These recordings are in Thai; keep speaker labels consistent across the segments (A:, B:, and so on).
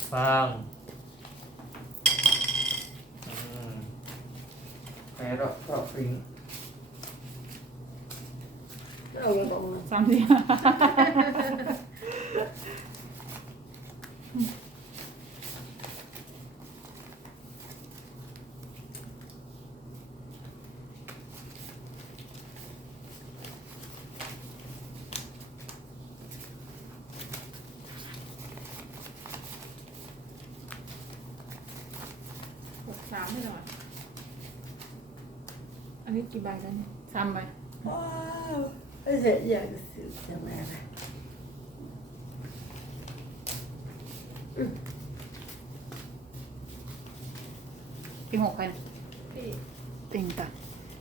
A: ฟังอืมแพ้แล้วก็ฟิง
B: เอาอย่างบอกมา
C: 3 4
D: 6 3ให้หน่อยอันนี้กี่ใบแล้วเนี่ย
C: 3ใบ
B: ว้าวไม่เสร็จอยากจะซื้อทำไมนะ
C: ติง6ไปนะ
D: พี่
C: ติงตา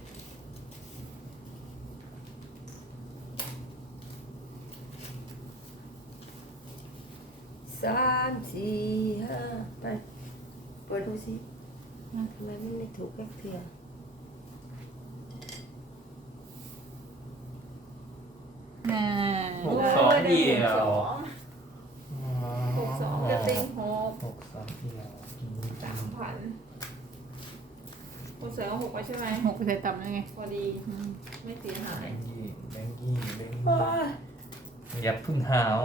B: 3 4 5ไปเปิดดูสิทำไมมันไม่ถูกแค่เทีย
C: น่า
A: หกสองเดียว
D: 6 2จะติง6
A: หกสองเดียว
D: 3,000คุณเสือเอา6ไปใช่ไหม
C: 6ไปใส่ต่ำแล้วไง
D: พอดี
C: อืม
D: ไม่เสียหาย
A: แบงกี้แบง
B: ว้า
A: กี้อย่าพึ่งหาว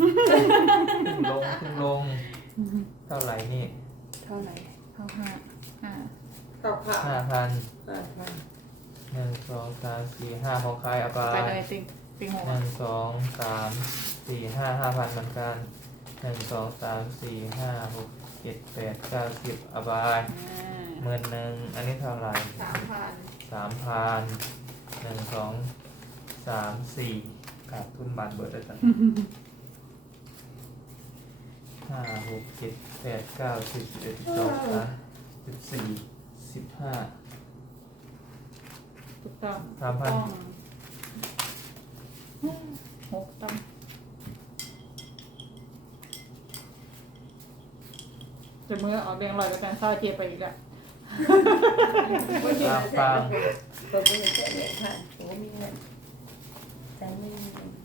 A: พึ่งลงเท่าไหร่นี่
B: เท่าไหร่
C: เข้าห้า
B: ต่อผ่า
A: 5,000
B: 5,000
A: 1 2 3 4 5ของใครเอาไป
C: ไปเลยติง6
A: 1 2 3 4 5 5,000เหมือนกัน1 2 3 4 5 6 7 8 9 10เอาไป11,000อันนี้เท่าไหร่
D: 3,000
A: 3,000 1 2 3 4ขาดทุนบาทเบิดแล้วจ้ะ5 6 7 8 9 10 11 12 13 14 15
C: ถูกต้อง
A: 3,000
C: ต้อง6ต้องจะมือเอาแบงค์ลอยกับแบงค์ซ่าเจียไปอีกอะ
A: ฟัง
B: เปิดมือจะไม่ผ่านผมมีเงินแต่ไม่มีเงิน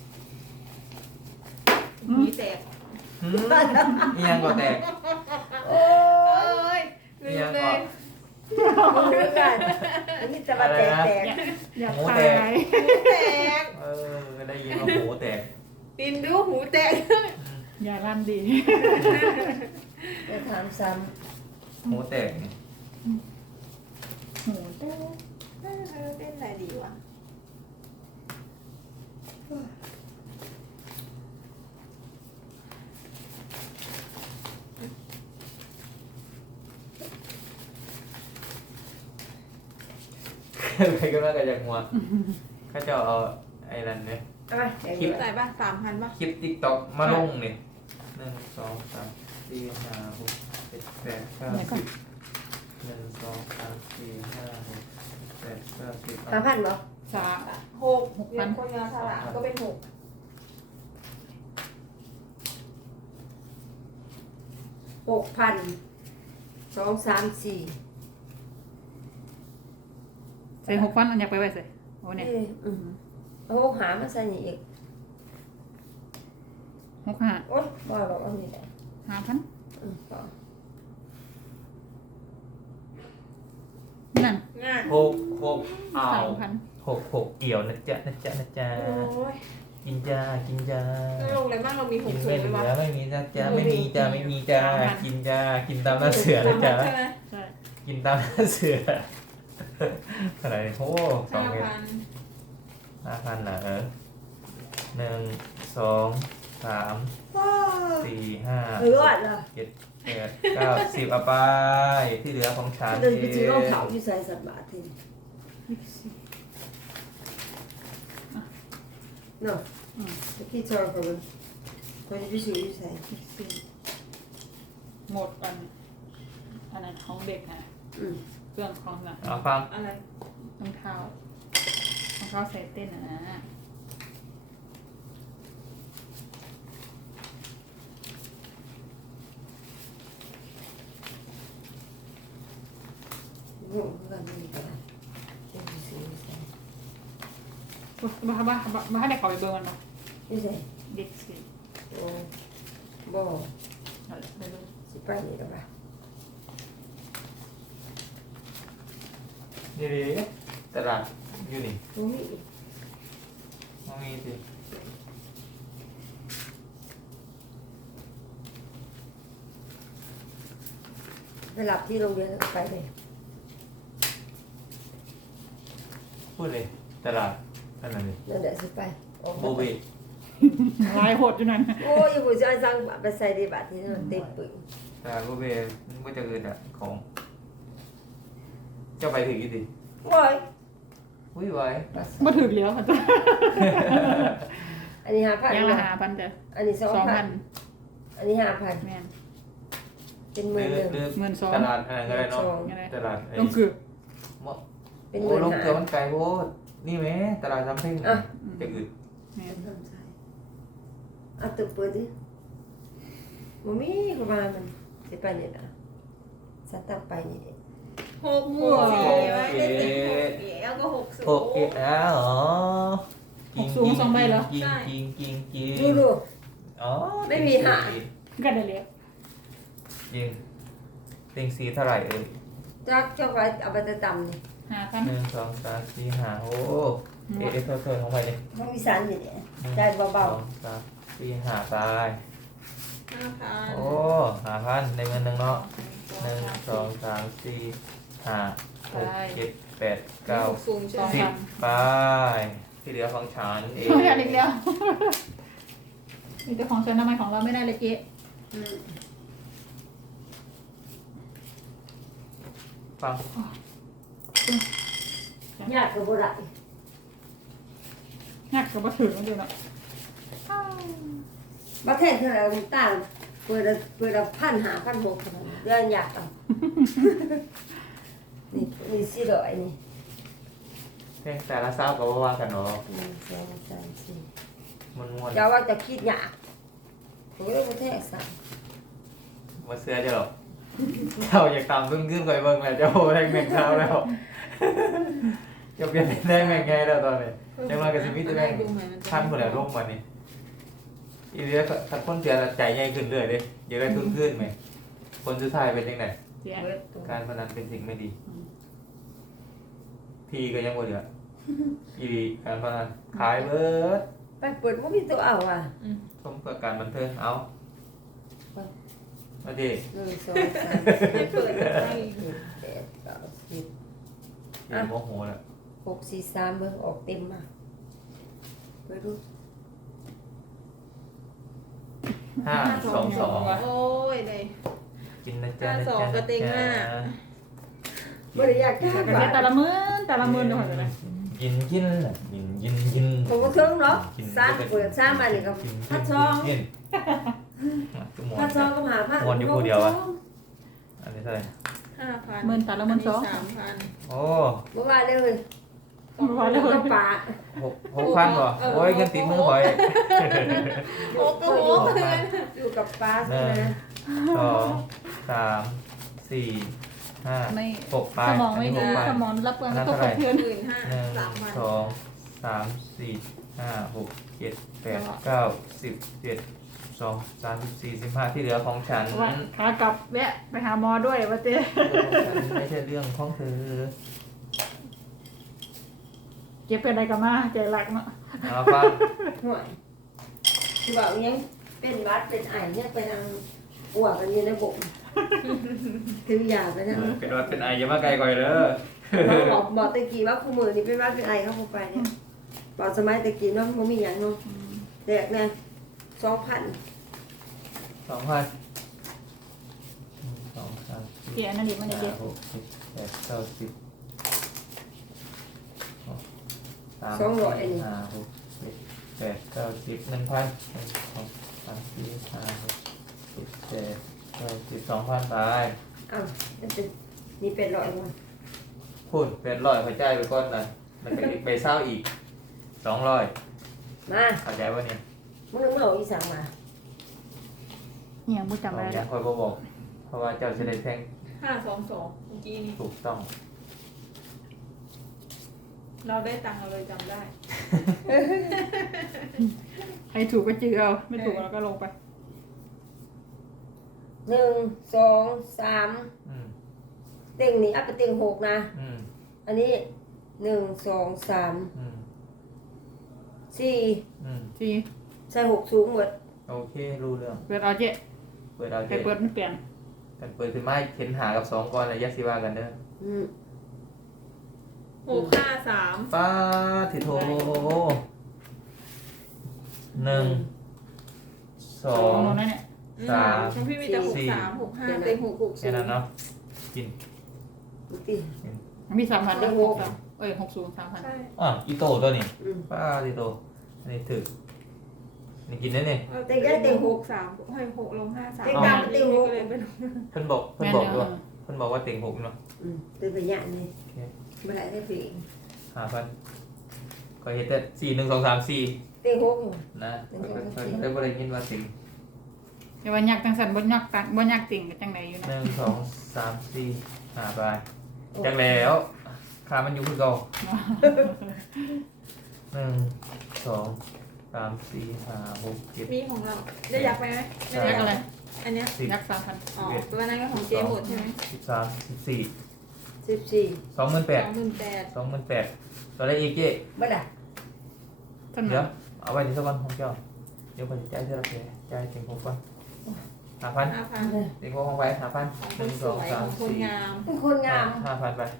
D: มีแตก
A: อีหยังก็แตก
B: โอ้
D: เอ้ยลืมเลย
B: มึงดูกันอันนี้จะมาแตก
C: อยาก
A: หมู
C: ตา
A: แตก
C: ย
D: แตก
A: ได้ยินว่าหมูแตก
D: ปินดูหูแตก
C: อย่าลั่นดี
B: จะถามซ้
A: หมูแตกนี่
C: หูเต้า
D: เต้นอะไรดีวะ
A: ใครก็น่าจะอยากหัวเขาจะเอาไอ้นั่นเนี่ย
B: ำเอาไปเดี๋ยว
A: คลิป
D: ใส่ป่ะ3,000ป่ะ
A: คลิปติ๊กต็อกมาลงนี่1 2 3 4 5 6 7 8 9 10 1 2 3 4 5 6 7 8 9 10
B: 3,000บ่
C: สา
D: 6เรียนคนงานสลากก็เป็น6
B: 6,000 2 3 4
C: ใส่6 ฟันอันอยากไปไว้ใส่โอ้เนี่ย
B: เอาหามาใส่นี่อีก
C: 6 5
B: โอ๊ยบ่หรอกเอานี่แหละ
C: 5,000
B: พอ
C: นั่น
D: ง่าย
A: 6 เอา
C: 3,000
A: 6 เกี่ยวนะจ๊ะนะจ๊ะนะจ๊ะ
D: โอ้ย
A: กินจ้ากินจ้า
D: ไม่ลงเลยบ้างเรามี
A: กิน
D: 6
A: ไม่
D: 0
A: เห
D: ไหม
A: ลื
D: วะ
A: อไม่มีนะจ๊ะไม่มีจ้าไม่มีจ้ากินจ้ากินตามหน้าเสือนะจ๊ะ
D: ใช่ไหม
C: ใช่
A: กินตามหน้าเสืออะไรโอ้2 เมตร
D: 5,000
A: 5,000เหรอ1 2 3
B: ว้าว
A: 4 5
B: เลือดเหรอ
A: 7 8 9 10เอาไปที่เหลือของฉัน
B: เดินไปซื้อรองเท้าอยู่ใส่สัตว์บาททีเนาะเมื่อกี้จอกันเลยคนจะไปซื้ออยู่ใส่
C: หมดอันนั้นของเด็กนะเครื่องของหนัก
A: เอาฟัง
D: อะไร
C: รองเท้ใส่เต้นนะ
B: โง่กันไม่ได้จะไปซื้ออยู่ใส่
C: มาให้ได้เขาไปเบิ่งมันมา
B: อยู่ใส่
C: เด็กสิ
B: โอ้บ่
C: เอาเลยไปดู
B: สิไปนี่หรอวะ
A: นี่ดิตลาดอยู่นี่
B: ตรงนี้
A: มันมีสิ
B: ไปหลับที่โรงเรียนแล้วก็ไปเลย
A: พูดเลยตลาดนั่นน่ะนี่
B: นั่นแหละสิไปออก
A: โบ
B: มา
A: เบ
C: ลายโหดอยู่นั่น
B: โอ้ยผู้ชายสั่งไปใส่ในบัตรที่นั่นเต็มปึง
A: ตลาดโบเบมันก็จะเกิดอะของเจ้าไปถึงยี่สิ
B: โอ้ย
A: อุ้ยไว้
C: มาถึงแล้วค่ะจ้ะ
B: อันนี้5,000
C: ยังละ5,000จ้ะ
B: อันนี้
C: 2,000
B: 2,000อันนี้5,000
C: แม่น
B: เป็นหมื่นหนึ่ง
C: หมื่นสอง
A: ตลาดอะไรก็ได้เนาะ
C: ยังไง
A: ตลาดไอ้
C: ต้องคือ
B: เป็นห
A: โอ้
B: มื่น
A: ลง
B: หา
A: เกลือมันไกลโพดนี่ไหมตลาดซ้ำเพ่ง
B: อ่ะ
A: จะอึด
C: แม่น
B: อ่ะตึกเปิดดิบ่มีประมาณมันสิไปนี่นะสัตว์ตับไปนี่
D: หกหมื่นสี่ไว้ได้ติดหกเดี๋ยวก็หกสู
A: หกเอ็ดแล้วเหรอ
C: หกสูง2ใบเหรอ
A: จริงจริงจริงจริง
B: ดูดู
A: อ๋อ
B: ไม่มีหา
C: กันได้แล้ว
A: จริงเต็งสีเท่าไหร่เอ่ย
B: จักเจ้าไว้เอาไปแต่ต่ำนี่
C: 5,000
A: หนึ่งสองสามสี่ห้าโอ้เอ๊ะเท่าของไปเนี่ย
B: มันมีสารอยู่เนี่ย ได้
A: ส
B: เบา
A: องสามสี่ห้าตาย
D: 5,000
A: โอ้5,000ในเงินหนึ่งเนาะหนึ่งสองสามสี่ห้าหกเจ็ดแปดเก้า
D: หกสูงใช่ไหม
A: สิบไปที่เหลือของฉันเอง
C: เอาอย่างอีกแล้วมีแต่ของฉันทำไมของเราไม่ได้เลยเจ๊
B: ๆอืม
A: ฟัง
B: ยากกับบ่ได้
C: งักกับมาถึงมันอยู่เนาะ
B: บ่แท้เท่าไหร่มันต่างเปิดละ1,500 1,600เท่านั้นเดือนยากเอานี่สิดอยนี่
A: เพลงแต่ละเศร้าก็ว่ากันเนาะ
B: 1 2 3 4
A: มันม่วน
B: เจ้าว่าจะคิดยากผมก็เลยบ่แท้สั่ง
A: มาเสื้อจะหรอเจ้าอยากตามขึ้นขึ้นไปเบิ่งแล้วเจ้าแรงแม่งเท้าแล้วจะเปลี่ยนเป็นแรงแม่งไงแล้วตอนนี้ยังมากับชีวิตจะแม่งท่านคนละร่มวันนี้อีเดียขัดพ้นเสียใจใหญ่ขึ้นเรื่อยเลยอยากได้ทุนขึ้นไหมคนสุดท้ายเป็นยังไง
C: เจ๊
B: เบิดตัว
A: การพนันเป็นสิ่งไม่ดี พี่ก็ยังบ่เหลืออีดีการพนันขายเบิด
B: ไปเปิดบ่มีตัวเอาอ่ะ
A: สมกับการบันเทิงเอามาดิ
B: 1 2 3
D: ให้เปิดอะไร
B: 4 8 9 10
A: อย่าโมโหแหละ
B: 6 4 3เบิ่งออกเต็มมาไปดู
A: 5 2
D: โอ้ยเลย
A: 2กินนะจ๊ะนะ
D: 5
A: จ๊ะ
D: 2กระเต็งหน้า
B: บ่ได้อยากได้
C: แต่
B: บา
C: เนี่ย
B: ท
C: แต่ละมื้อเดี๋ยวก่อนเลย
A: ยินยินล่ะยินยินยิน
B: ผมบ่เครื่องเนาะสร้างเปิดสร้างมานี่ก็พัดซอง
A: ยินชั่วโมง
B: พัดซองก็หาพัด
A: ม่วนอยู่ผู้เดียวอะ อันนี้เท่าไหร่
D: 5,000
C: หมื่นแต่ละหมื่นสอง
D: 3,000
A: โอ้
B: บ่ว่าเลย
C: พอแล้ว
B: ก็ปลา
A: 6,000บ่โอ้ยเงินติดมือบ่อย
D: โอ้ก็โอ้เงิน
B: อยู่กับปลา
A: ห
B: ใช่
A: นึ่
B: ไหม
A: งสองสามสี่ห้า
C: ไม่
A: หกไป
C: สมองไม่ดี
A: 6ไป
C: สมองรับเงินก็ตกเพื่อน
D: 15,000
A: หนึ่ง
D: 3,000
A: สองสามสี่ห้าหกเจ็ดแปดเก้าสิบเจ็ดสองสามสิบสี่สิบห้าที่เหลือของฉัน
C: ว่าขากลับแวะไปหาหมอด้วยว่าเจ๊
A: ไม่ใช่เรื่องของเธอ
C: เก็บเป็นอะไรกันมาใจรักเนาะ
A: เอาฟัง
B: ห่วยคือว่ายังเป็นวัดเป็นไอเนี่ยไปทางอ้วกกันอยู่ในบกคือยาไปทาง
A: เป็นวัดเป็นไออย่ามาไกลก่อยเด้อ
B: บอกตะกี้ว่าคู่มือนี่เป็นวัดเป็นไอเข้าไปเนี่ยบอกสมัยตะกี้เนาะมันมีอย่างเนาะแดกเนี่ย2,000
A: 2,000 1 2 3
C: เจ๊นั่นดิมัน
A: 4
C: เจ๊
A: 5 6 7 8 9 10 3 4 5 6 7 8 9 10 1,000 1 2 3 4 5 6 7 8 9 10 2,000ไป
B: อ้าวนี่เป็น100วัน
A: พูดเป็นร้อยเข้าใจไปก่อนนะมันจะไปเศร้าอีก200
B: มา
A: เข้าใจป่ะเนี่ย
B: มึงนึกเอาอีสังมา
C: เนี่ยมึงจำ
A: ผ
C: อะไร
A: ม
C: ได้
A: คอยบอกเพราะว่าเจ้าจะได้แทง
D: 522เมื่อกี้นี้
A: ถูกต้อง
D: เราได้ตังค์เราเลยจำได้
C: ใครถูกก็จือเอาไม่ถูกเราก็ลงไป
B: หนึ่งสองสาม
A: อืม
B: เต็งนี่เอาไปเต็งหกนะ
A: อืม
B: อันนี้หนึ่งสองสาม
A: อืม
B: สี่
A: อืม
C: สี่
B: ใส่หกสูงหมด
A: โอเครู้เรื่อง
C: เปิดเอาเจ๊
A: เปิดเอา
C: แต่
A: เจ๊
C: เปิดไม่เปลี่ยน
A: กันเปิดขึ้นมาเห็นหากับสองก้อนเลยยักษ์สิว่ากันเด้อ
B: อืม
D: 653
A: ป้าถิโทหนึ่งสอ
C: สอง
A: ง
C: โน่นนั่นเนี่ย
A: สาม
D: ของพี่มีแต่63 65เต็ง6
A: แค่นั้นเนาะกิน
B: ดูติ
C: มี3,000
B: เดี๋ยวหก
C: เอ้ย60 3,000
D: ใช่
A: อ่ะอีโตตัวนี้
B: อืม
A: ป้าถิโตอันนี้ถึกนี่กินได้เนี่ย
B: เต็งได้เต็งหก
D: 63ให้6ลง53
B: เต็งตามเต็งหก
D: ก็เลยเป็น
A: เพิ่นบอก
C: แม่น
A: ด้วย
C: เด้อ
A: เพิ่นบอกว่าเต็งหกเนาะ
B: อืมเต็งไปหยานี่
A: โอเค
B: ไม่ได้ได้เพลง
A: ก็เห็นแต่สี่หนึ่งสองสามสี่
B: เต็งหกอยู่
A: นะ
B: เต็งหก
A: ค่อยๆได้บริยินว่าเต็ง
C: แต่ว่ายักษ์จังสันบ่ยักษ์ตังบ่ยักษ์ติ่งก็จังไดอยู่นะ
A: หนึ่งสองสามสี่ห้าใบจังแล้วขามันอยู่คือเก่าหนึ่งสองสามสี่ห้าหกเจ็ด
D: มีของเราได้ยักษ์ไปไหมไม่ได้
C: ยักษ์อะไร
D: อันเนี้ย
A: สิบ
C: ยักษ์3,000
D: อ๋อตัวนั้นก็ของเจหมดใช่ไหม
A: 13 14
B: 14
A: 28,000 28,000ตัวได้อีกเจ๊
B: บ่ได้
C: ท่าน
A: เดี๋ย
C: นั้
A: วน เอาไว้ที่สักวันของเจ้าเดี๋ยวผมจะจ่ายเท่าไหร่จ่ายเต็งหกก่อน5,000
D: 5,000
A: เต็งหกของไป5,000
D: ของ
A: ห
D: ค
A: นึ่
D: น
A: ง
D: ส
A: สอง
D: วย
A: สา
D: ข
A: ม
D: องคน
A: สี่
D: งาม
B: เป็นคนงาม
A: 5,000ไป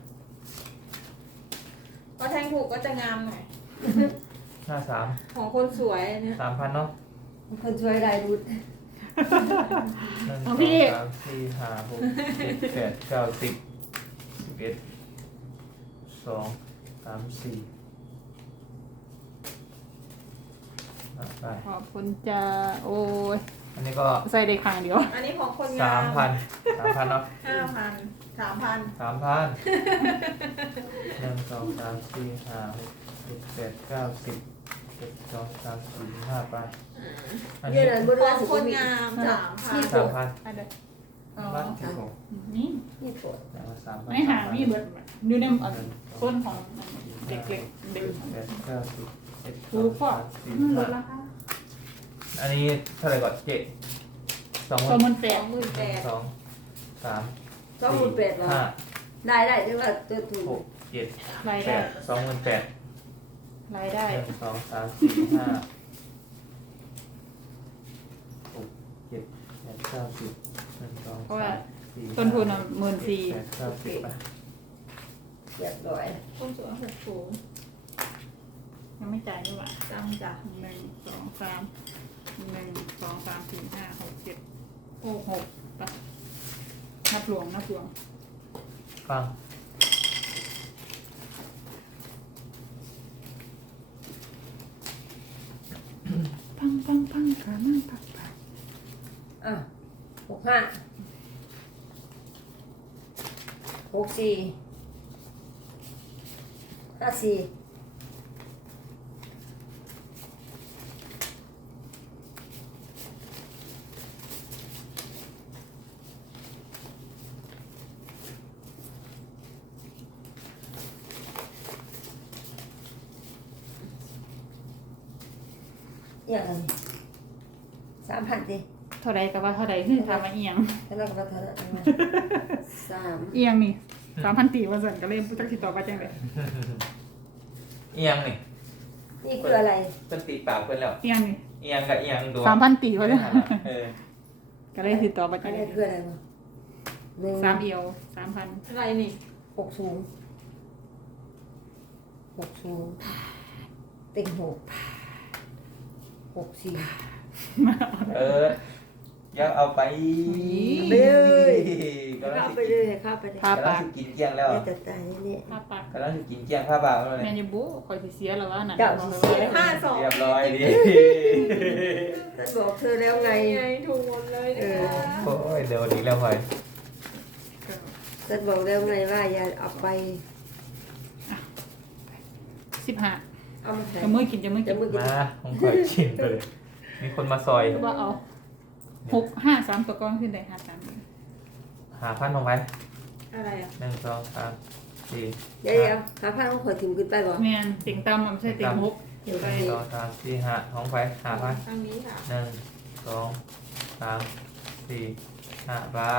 D: พอแทงถูกก็จะงามหน่อย
A: 53
D: ของคนสวยเนี่ย
A: 3,000เนาะ
B: เป็นคนช่วยได้บุญ
A: หนึ่งสองสามสี่ห้าหกเจ็ดแปดเก้าสิบ11 2 3 4ไป
C: ขอบคุณจ้าโอ้ย
A: อันนี้ก็
C: ใส่ได้ครั้งเดียว
D: อันนี้ของคนงาม
A: 3,000เนาะ
D: 5,000 3,000
A: 3,000 1 2 3 4 5 6 7 8 9 10 1 2 3 4 5ไปอัน
B: เดี๋
A: นี้
B: ยวนั้นบ่
D: ข
B: รู้
D: อง
B: สิ
D: ค
B: บ่
D: น
B: มี
D: งาม 3,000
A: 3,000
C: อันเด้ออ๋อ
A: บ้านที่หก
C: นี่
B: นี่ปวด
A: แล้ว3,000
C: ไม่หามีเบิดอยู่ในอันต้นของเด็กเล็กเด็ก
A: แปดเก้าสิบเอ็ด
C: ถูกพ่อ
A: สี่
C: ล
A: ห้า
C: ดราคา
A: อันนี้เท่าไหร่ก่อนเจ็ดสองห
C: สอง
A: มื่น
C: 18,000
A: สองสาม
B: 28,000เหรอ
A: ห้า
B: ได้จังว่าตัวถู
A: ห
B: ก
A: กเจ็ด
C: ราย
A: แป
C: ได้
A: ด28,000
C: รายได้
A: หนึ่งสองสามสี่ห้าหกเจ็ดแปดเก้าสิบหนึ่งสอง
C: เพราะ
A: สา
C: ว่าม
A: สี่
C: ต้นทุนอ่ะ
A: แปด
C: 14,000
A: เก้าสิบไป
B: เรียบร้อย
D: คนสวย6สูง
C: ยังไม่จ่ายด้วยว่ะ
D: จังจ้ะ
C: 1 2 3 1 2 3 4 5 6 7 6ไปนับหลวง
A: ฟัง
C: พังขานั่งพัก
B: อ่ะ65 64 54อย่างไร3,000ดิ
C: เท่าใดก็ว่าเท่าใดคือถามมาเอียง
B: แล้วเราก็มาเท่านั้นสาม
C: เอียงนี่3,000ตีว่าซั่นก็เลยจักสิตอบว่าจังได๋
A: เอียงนี่
B: นี่คืออะไร
A: เป็นตีปากเพื่อนแล้ว
C: เอียงนี่
A: เอียงกับเอียงดู
C: 3,000ตีว่าซั่น
A: เออ
C: ก็เลยสิตอบว่า
B: อั
C: จั
B: น
C: งได๋
B: นี้คืออะไรวะหนึ่ง
C: 3เอียว 3,000
D: อะไรนี่
B: 6สูง6สูงเต็ง6 64
A: เออยังเอาไป
B: ไปเลย
A: กำลัง
B: เข้า
A: สิ
B: ไปเลยเข้าไปเลย
C: ผ้าปาก
A: กินเกลี้ยงแล้ว
B: แต่ตายนี่
C: ผ้าปาก
A: กำลังสิกินเกลี้ยงผ้าบางแล้ว
C: แม่
A: เนี่ย
C: นอยู่บ่ข่อยสิเสียแล้วว่านั่น
B: เจ้าสิเสีย
A: เรียบร้อยดิ
B: ฉันบอกเธอแล้วไง
D: ไงถูกหมดเลยนะคะ
A: โอ้ยเดี๋ยวนี้แล้วพลอย
B: ฉันบอกแล้วไงว่าอย่าเอาไป
C: 15
B: เอามาใส่
C: จะมื้อกินจะมื้อกิ
B: จะ
C: น
B: มือกิน
A: มาผมเคยชิมเลยมีคนมาซอย
C: คือว่าเอา6 5 3ตัวกองขึ้นได้5 3
A: หาพันลงไป
D: อะไรอ่ะ
A: หนึ่งสองสามสี่
B: เดี๋ยวหาผ้าของข่อยถิ่มขึ้นไปบ่
C: แม่นติ่งตำไม่ใช่ติ่งฮก
B: เดี๋ยว
A: ห
B: ไป
A: นึ่งสองสามสี่ห้าของไปหาพัน
D: ทางนี้ค่ะ
A: หนึ่งสองสามสี่ 5ไป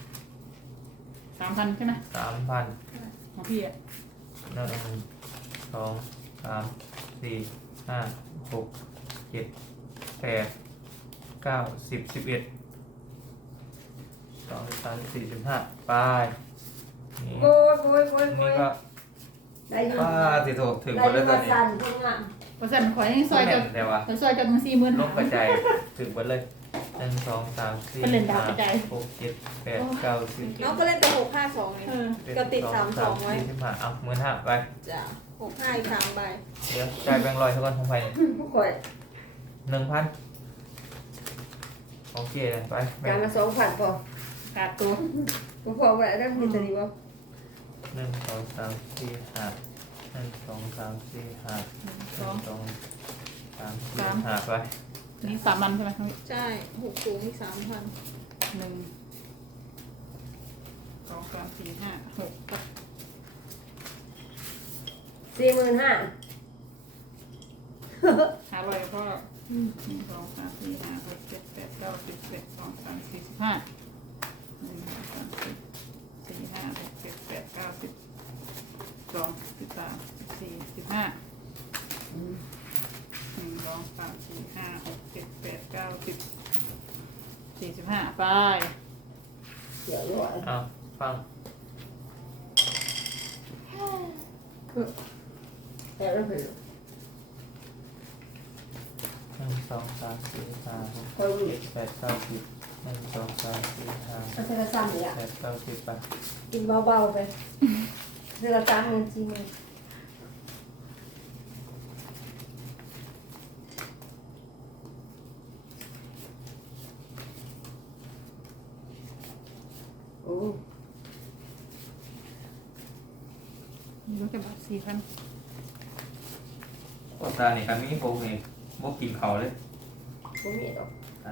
C: 3,000ใช่ไหม
A: 3,000
C: ของพี่อ่ะ
A: 1 2 3 4 5 6 7 8 9 10 11 2 3 4 15ไปนี่
B: โกยโกยโกยโก
A: นี่
B: ย
A: ก็
B: ได้ยิน
A: ป้าสิโถถึง
B: ได้
A: หมด
B: ยิ
A: แล้ว
B: น
A: ตอ
B: มาน
A: นี้
B: สั่นพวกงาม
C: เปอร์เซ็นต์ขอให้ซอย
A: แม่
C: จะ
A: นแต่ว่า
C: ซอยจะถึง40,000
A: ลงกระจายถึงหมดเลย1 2 3 4
C: เป็นเล่นดาวกระจาย
A: 5 6 7 8 9 10
D: น้องก็เล่นแต่652ไง
C: เออ
D: ก็ติด32ไว้
A: 15เอา15,000ไป
D: จ้ะ65อีก3ใบ
A: เดี๋ยวจ่ายแบงค์ร้อยเท่ากันของไป
B: ผู้ข่อย
A: 1,000โอเคเลยไปแบ่
B: การ
A: ง
B: ละ2,000พอ
C: ขาดตัว
B: บ่พอไว้ได้มีตัวนี้บ่
A: 1 2 3 4 5 1 2 3 4 5 1 2 3 4 5ไป
C: นี่3,000ใช่ไหมครับ
D: ใช่6สูงอีก3,000
C: 1 2 3 4 5 6กับ
B: 45,000
C: 500ก็1 2 3 4 5 6 7 8 9 10 11 12 13 14 15 1 2 3 4 5 6 7 8 9 10 12 13 14 15 1 2 3 4 5 6 7 8 9 10 45ไป
B: เดี๋ยวด้วย
A: เอาฟัง
B: แต่ละเพิ่น
A: 1 2 3 4 5 6
B: คอยวิ่ง
A: 7 8 9 10 1 2 3 4 5
B: เอาเทละ3นี่ล่ะ
A: 8 9 10ไป
B: กินเบาๆไปเทละ3มันจริงมั้ยโอ้
C: นี่ก็จะบาท4,000
A: กดตานี่ครับมีโปรเองพวกกินเขาเลย
B: บ่มีดอก
A: อ่า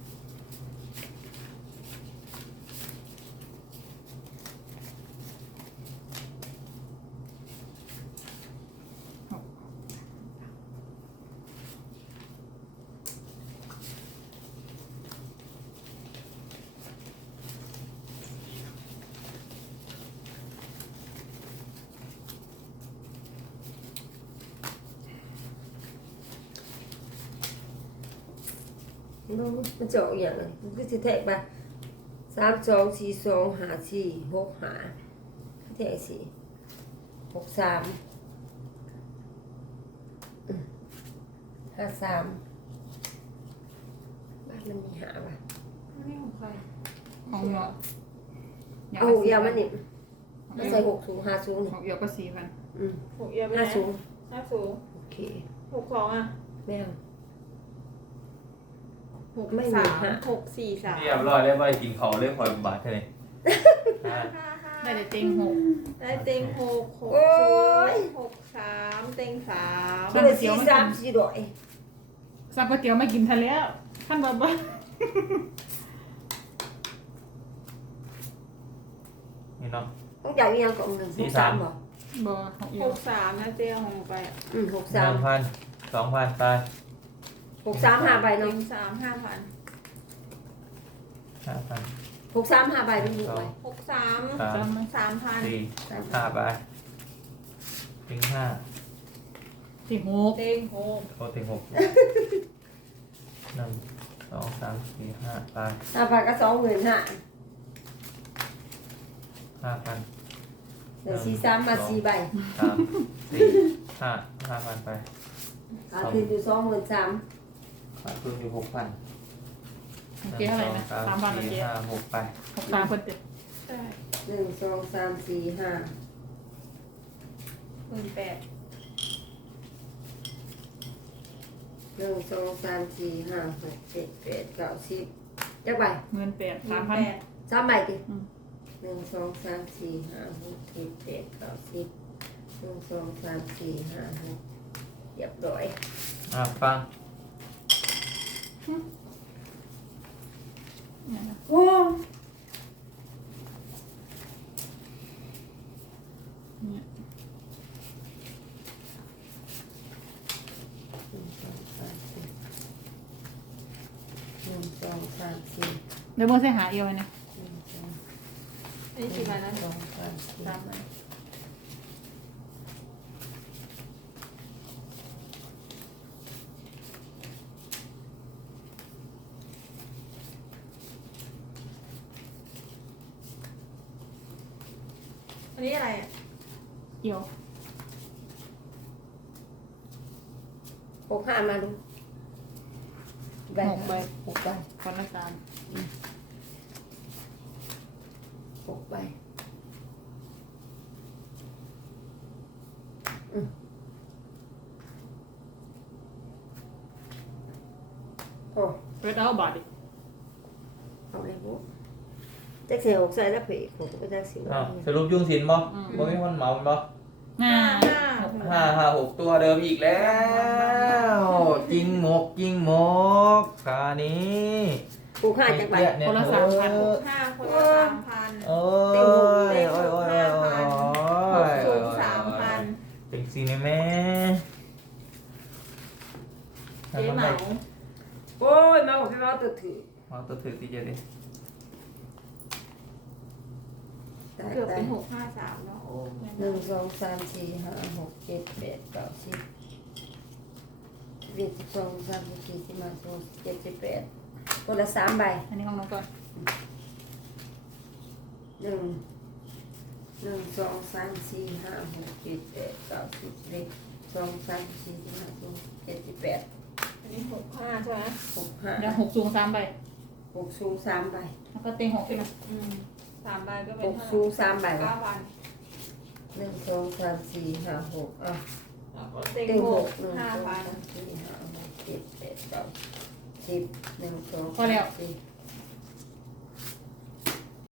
B: มันจะออกอย่างไรมันก็จะแทกไป3 2 4 2 5 4 6 5แทก4 6 3 5 3บ้านมันมีหาป่ะ
D: นี่ของใคร
C: ของเนาะ
B: เอายามันนี่มันใส่6สูง5สูงนี่
C: ของเอียวก็4,000
D: 6เอียไปไหน
B: 5สูง
D: 5สูง
B: โอเค
D: 62อ่ะ
B: แม่ง
D: 6
B: ไม่มี
D: 3
B: ค่ะ
D: 6 4 3
A: เรียบร้อยเลยไปกินเขาเลยคอยบาทเท่านี้อ่า
C: ได้แต่เต็ง6
D: ได้เต็ง6 6
B: โอ้ย
D: 6 3เต็ง3
B: เบอร์4 3 4ดอย
C: ซับก๋วยเตี๋ยวไม่กินทันแล้วขั้นแบบว่า
A: นี่เนาะ
B: ต้องจ่ายอีหยังก่อน1 6 3บ่
C: บ่ของเอียว
D: 63นะเจ้าของไปอ่ะ
B: 6
A: 1,000 2,000ไป
B: 3 6 3 5ใบ
D: เต็
B: เนาะ
D: ง3 5,000
A: 5,000
B: 6 3 5ใบเป็นบุกไป
D: 63
A: 3
D: 3,000
A: 4 5ไปถึง5
C: ที่6
D: เต็ง6
A: โอ้ถึง6 1 2 3 4 5ไป
B: 5ใบก็25,000
A: 5,000
B: เดี๋ยว4 3มา4ใบ
A: 3 4 5 5,000ไป
B: ขาดทุนอยู่23,000
A: ขาดทุนอยู่ 6,000
C: โอเคเท่าไหร่นะ
A: 1 2 3
C: 3,000โอเค
A: 4 5 6ไป
C: 63เพิ่นเต็ม
D: ใช่
B: 1 2 3 4 5
D: 18,000
B: 1 2 3 4 5 6 7 8 9 10จักใบ
C: 18,000 3,000
B: 3ใบติ
C: อืม
B: 1 2 3 4 5 6 7 8 9 10 1 2 3 4 5 6เรียบร้อย
A: ฟัง
C: เนี่ยนะ
B: โอ้
C: เนี่ย
B: 1 2 3 4
C: เดี๋ยวเมื่อใส่หาเอียวไว้นะ
B: 1
D: นี่กี่วันนะ
B: สองสามสี่
D: สามใบอันนี้อะไรอ่ะ
C: เกี่ยว
B: หกห้ามาดูใบ
C: หกใบ
B: หกใบ
C: คนละสาม
B: หกใบโอ้
C: เปิดเอาบาทดิ
B: เอาเลยบุ๊แจ็คเสียหกใส่แล้วผีผมก็แจ็คเสีย
A: อ้าวสรุปยุ่งสินบ่บ่มีคนเหมาบ่
C: ห้า
A: 5 5 6ตัวเดิมอีกแล้วจริงหมกจริงหมกคราวนี้
B: กูค่าจากใบ
C: คนละ3,000
D: 5 คนละ 3,000
A: โอ้ยโอ้ยโอ้ยโอ้ยโอ้ย
D: สูง3,000
A: เป็นสิแม่
D: เจ๊เหมา
B: โอ้ยมาบอกพี่ว่าตัวถือ
A: เอาตัวถือตีเจดิ
B: ตาย
D: เกือบ
B: ตา
D: เป็
B: ย
D: น653เนาะโอ้แม่
B: หนึ่งสองสามสี่ห้าหกเจ็ดแปดเก้าสิบ11 12 13 14 15 16 17 18คนละสามใบ
C: อันนี้ของน้องก่อน
B: หนึ่งสองสามสี่ห้าหกเจ็ดแปดเก้าสิบ11 12 13 14 15 16 17 18
D: อันนี้65ใช่ไหม
B: 65
C: เดี๋ยว6สูง3ใบ
B: 6สูงสามใบ
C: แล้วก็เต็ง6ขึ้นมา
D: 3 ใบก็เป็น
B: 6สูงสามใบ
D: 9,000
B: 1 2 3 4 5 6อ่ะ
D: แล้วก็เต็ง
B: เต็งหก
D: 6
B: 1 2 3
D: 5,000
B: 4 5 6 7 8 9 10 1 2
C: พอแล้ว
B: 3 4